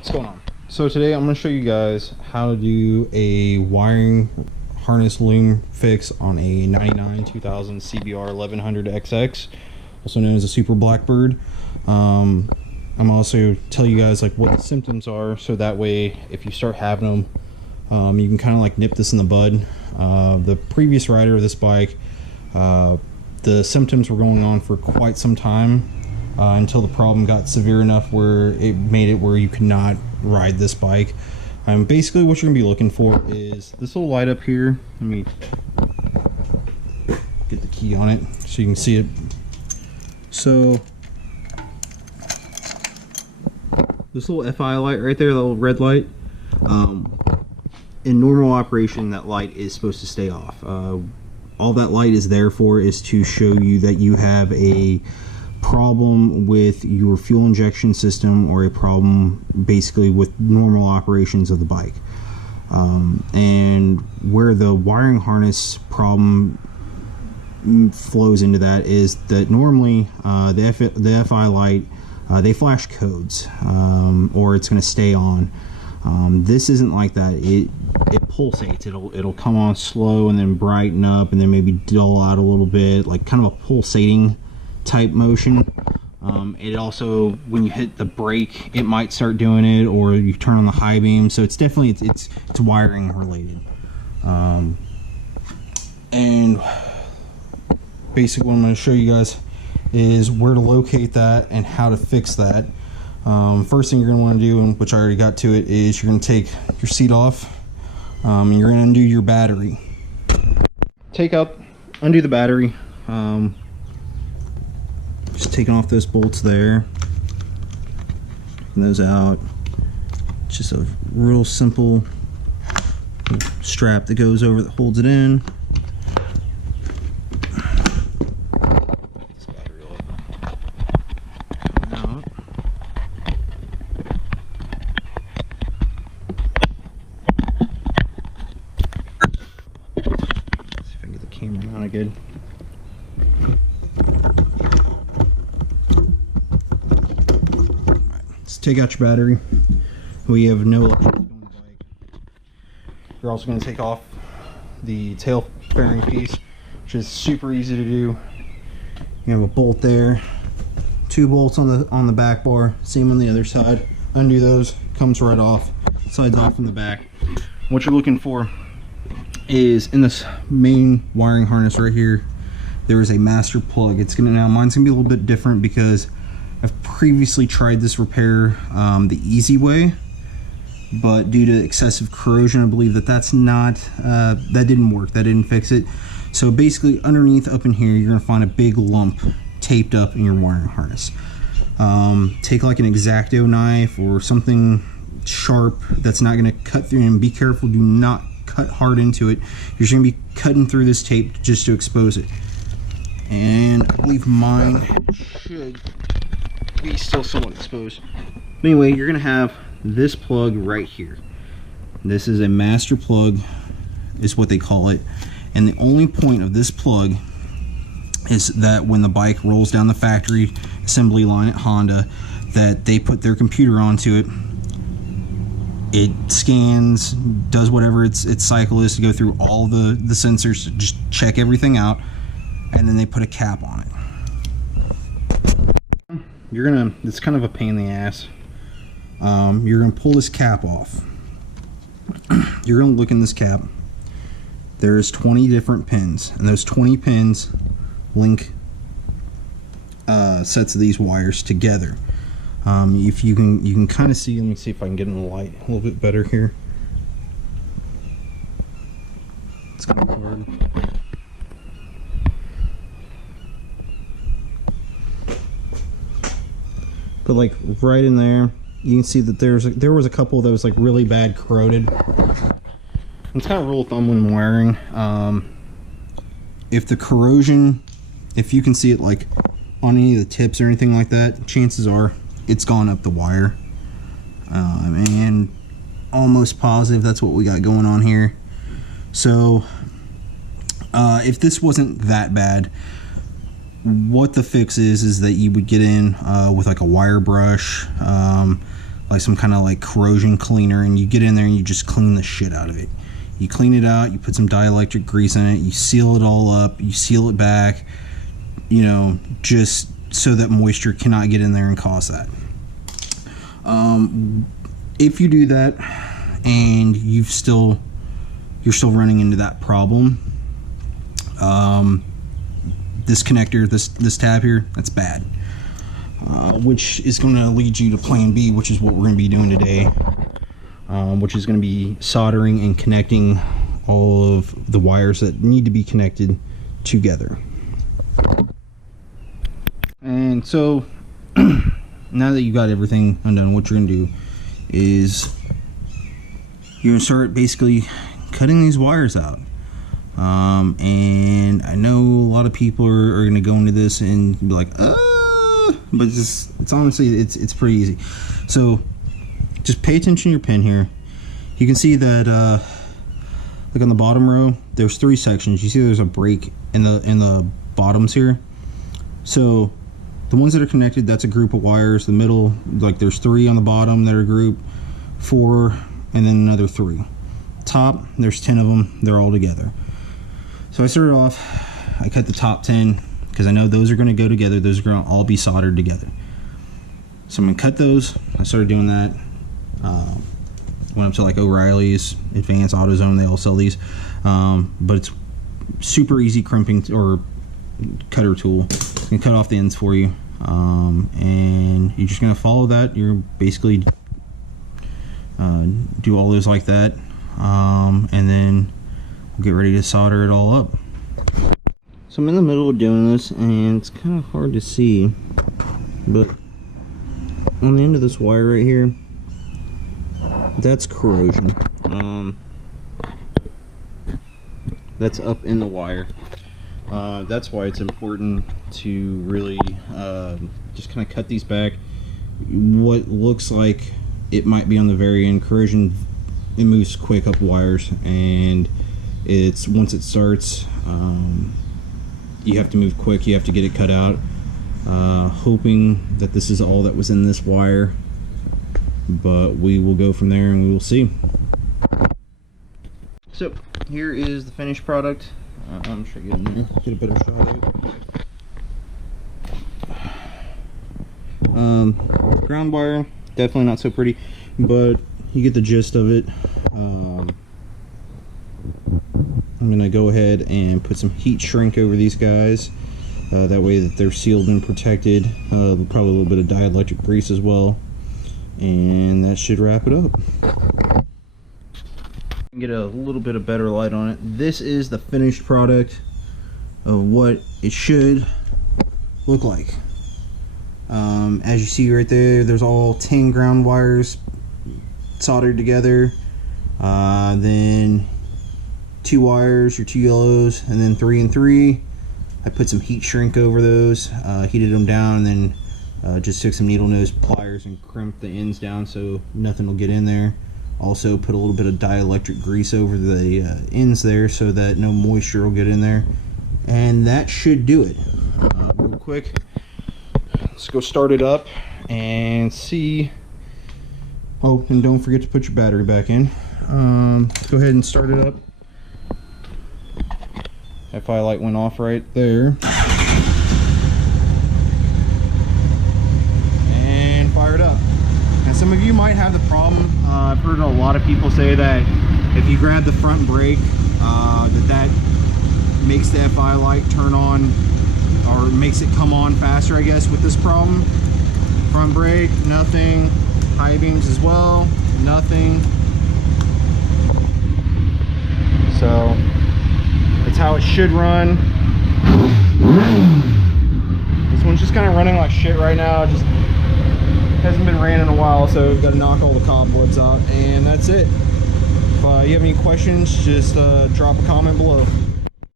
What's going on? So today I'm going to show you guys how to do a wiring harness loom fix on a 99 2000 cbr1100xx, also known as a Super Blackbird. I'm also tell you guys like what the symptoms are, so that way if you start having them, you can kind of like nip this in the bud. The previous rider of this bike, the symptoms were going on for quite some time. Until the problem got severe enough where it made it where you could not ride this bike. Basically what you're going to be looking for is this little light up here. Let me get the key on it so you can see it. So this little FI light right there, the little red light, in normal operation that light is supposed to stay off. All that light is there for is to show you that you have a problem with your fuel injection system, or a problem basically with normal operations of the bike. And where the wiring harness problem flows into that is that normally the FI light, they flash codes, or it's going to stay on. This isn't like that. It pulsates. It'll come on slow and then brighten up and then maybe dull out a little bit, like kind of a pulsating type motion. It also, when you hit the brake, it might start doing it, or you turn on the high beam. So it's definitely it's wiring related. And basically what I'm going to show you guys is where to locate that and how to fix that. First thing you're going to want to do, and which I already got to it, is you're going to take your seat off, and you're going to undo your battery. Undo the battery. Just taking off those bolts there, taking those out. Just a real simple strap that goes over that holds it in. This battery out. See if I can get the camera mounted good. Take out your battery. We have no electricity on the bike. You're also going to take off the tail fairing piece, which is super easy to do. You have a bolt there, 2 bolts on the back bar, same on the other side. Undo those, comes right off, slides off in the back. What you're looking for is in this main wiring harness right here, there is a master plug. Mine's gonna be a little bit different because I've previously tried this repair the easy way, but due to excessive corrosion, I believe that didn't work. That didn't fix it. So basically, underneath up in here, you're gonna find a big lump taped up in your wiring harness. Take like an X-Acto knife or something sharp that's not gonna cut through, and be careful, do not cut hard into it. You're just gonna be cutting through this tape just to expose it. And I believe mine should be still somewhat exposed. But anyway, you're gonna have this plug right here. This is a master plug, is what they call it, and the only point of this plug is that when the bike rolls down the factory assembly line at Honda, that they put their computer onto it. It scans, does whatever its cycle is to go through all the sensors to just check everything out, and then they put a cap on it. It's kind of a pain in the ass. You're gonna pull this cap off. You're gonna look in this cap. There's 20 different pins, and those 20 pins link sets of these wires together. If you can kind of see, let me see if I can get in the light a little bit better here. It's gonna be hard. But like right in there, you can see that there was a couple that was like really bad corroded. It's kind of rule of thumb when wiring. If the corrosion, if you can see it like on any of the tips or anything like that, chances are it's gone up the wire. And almost positive that's what we got going on here. So if this wasn't that bad, what the fix is that you would get in with like a wire brush, like some kind of like corrosion cleaner, and you get in there and you just clean the shit out of it. You clean it out, you put some dielectric grease in it, you seal it all up, you seal it back, you know, just so that moisture cannot get in there and cause that. If you do that and you're still running into that problem, this connector, this tab here, that's bad. Which is going to lead you to plan B, which is what we're going to be doing today, which is going to be soldering and connecting all of the wires that need to be connected together. And so now that you got everything undone, what you're going to do is you're going to start basically cutting these wires out. And I know a lot of people are going to go into this and be like, but it's honestly, it's pretty easy. So just pay attention to your pin here. You can see that look on the bottom row, there's 3 sections. You see there's a break in the bottoms here. So the ones that are connected, that's a group of wires. The middle, like there's 3 on the bottom that are grouped, 4, and then another 3. Top, there's 10 of them, they're all together. So I started off, I cut the top 10 because I know those are going to go together. Those are going to all be soldered together. So I'm going to cut those. I started doing that. Went up to like O'Reilly's, Advanced AutoZone, they all sell these. But it's super easy crimping or cutter tool. It's going to cut off the ends for you. And you're just going to follow that. You're basically do all those like that. And then we'll get ready to solder it all up. So I'm in the middle of doing this, and it's kind of hard to see, but on the end of this wire right here, that's corrosion. That's up in the wire. That's why it's important to really just kind of cut these back. What looks like it might be on the very end, corrosion, it moves quick up wires, and it's once it starts, you have to move quick. You have to get it cut out, hoping that this is all that was in this wire, but we will go from there and we will see. So here is the finished product. I'm sure get in there, get a better shot of it. Ground wire, definitely not so pretty, but you get the gist of it. I'm going to go ahead and put some heat shrink over these guys. That way that they're sealed and protected. Probably a little bit of dielectric grease as well. And that should wrap it up. Get a little bit of better light on it. This is the finished product of what it should look like. As you see right there, there's all 10 ground wires soldered together. Then 2 wires, your 2 yellows, and then 3 and 3. I put some heat shrink over those, heated them down, and then just took some needle nose pliers and crimped the ends down so nothing will get in there. Also put a little bit of dielectric grease over the ends there so that no moisture will get in there. And that should do it. Real quick, let's go start it up and see. Oh, and don't forget to put your battery back in. Go ahead and start it up. FI light went off right there. And fire it up. And some of you might have the problem. I've heard a lot of people say that if you grab the front brake, that makes the FI light turn on, or makes it come on faster, I guess, with this problem. Front brake, nothing. High beams as well, nothing. So that's how it should run. This one's just kind of running like shit right now. Just hasn't been ran in a while, so we've got to knock all the cobwebs out, and that's it. If you have any questions, just drop a comment below.